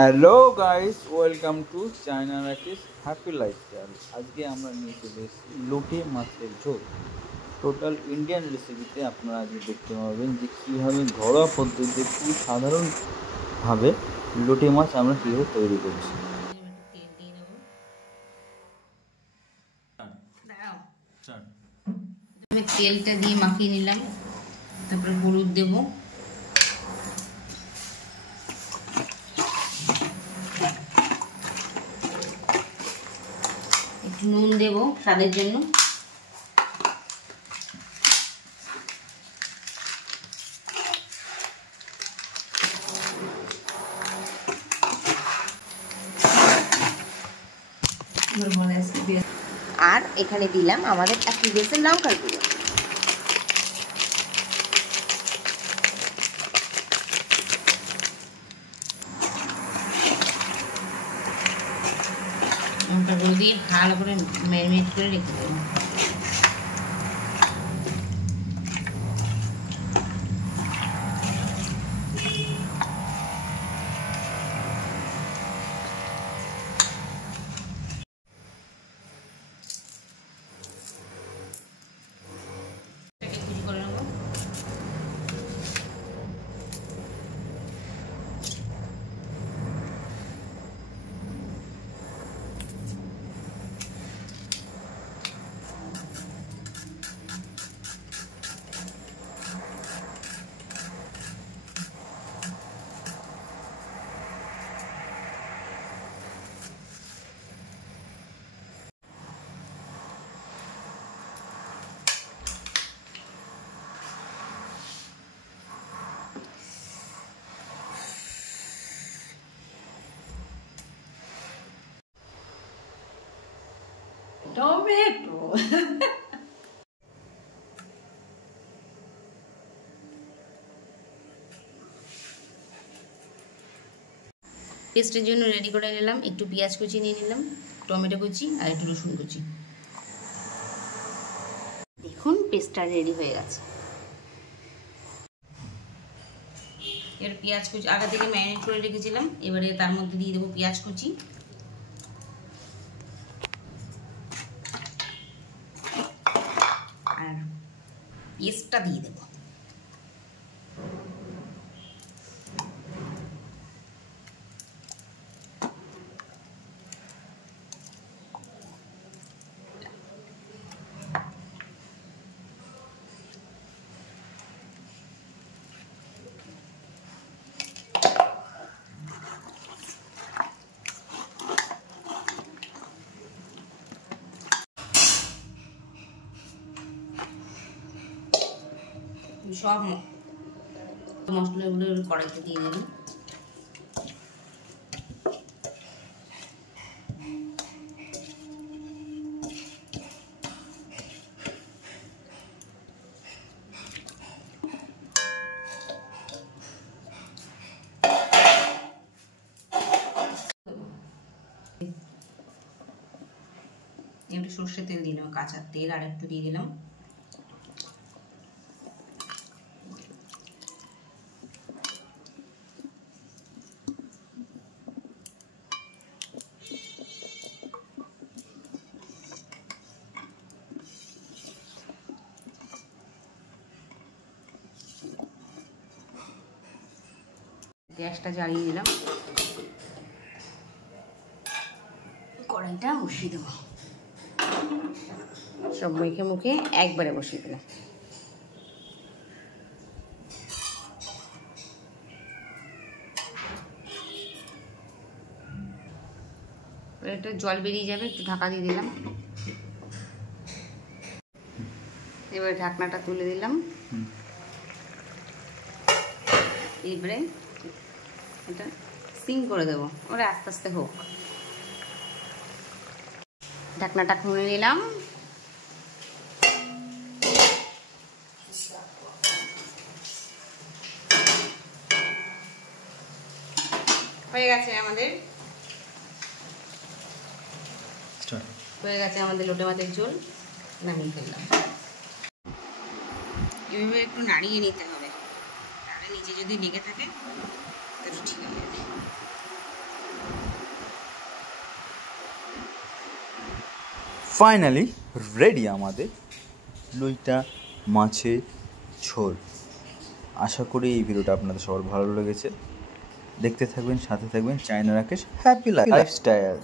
Hello guys, welcome to চায়না রাকিস happy lifestyle. আজকে আমরা নিয়ে চলে এসেছি লোটে মাছের ঝোল। টোটাল ইন্ডিয়ান রেসিপিতে আপনারা আজকে দেখতে পাবেন যে কীভাবে ঘরোয়া পদ্ধতিতে খুব সাধারণভাবে লোটে মাছ আমরা কীভাবে তৈরি করছি। তেলটা দিয়ে মাখিয়ে নিলাম, তারপরে হলুদ দেব, একটু নুন দেব স্বাদের জন্য, আর এখানে দিলাম আমাদের 1 টেবিল লঙ্কার গুঁড়ো। লঙ্কার গুঁড়ো দিয়ে ভালো করে ম্যারিনেট করে রেখে দেবো। টমেটো পেস্টের জন্য রেডি করে নিলাম। একটু পেঁয়াজ কুচি নিয়ে নিলাম, টমেটো কুচি আর একটু রসুন কুচি। দেখুন পেস্টটা রেডি হয়ে গেছে। এবার পেঁয়াজ কুচি আগে থেকে ম্যারিনেট করে রেখেছিলাম, এবারে তার মধ্যে দিয়ে দেবো পেঁয়াজ কুচি, আর পেস্টটা দিয়ে দেবো। সব মশলাগুলো কড়াইতে দিয়ে দেবেন। একটু সর্ষের তেল দিয়ে দিলাম, কাঁচা তেল আর একটু দিয়ে দিলাম। গ্যাসটা জ্বালিয়ে দিলাম, কড়াইটা বসিয়ে দেবো। সব মুখে মুখে একবারে বসিয়ে দিলাম। একটু জল বেরিয়ে যাবে, একটু ঢাকা দিয়ে দিলাম। এবারে ঢাকনাটা তুলে দিলাম। এবারে এটা সিং করে দেবো, ওরা আস্তে আস্তে হোক। ঢাকনাটা খুলে নিলাম। হয়ে গেছে আমাদের লোটে মাছের ঝোল। নামিয়ে ফেললাম। এভাবে একটু নাড়িয়ে নিতে হবে, তাহলে নিচে যদি লেগে থাকে তাহলে ঠিক হয়ে যাবে। ফাইনালি রেডি আমাদের লইটা মাছের ঝোল। আশা করি এই ভিডিওটা আপনাদের সবার ভালো লেগেছে। দেখতে থাকবেন, সাথে থাকবেন। China Rakesh happy lifestyle.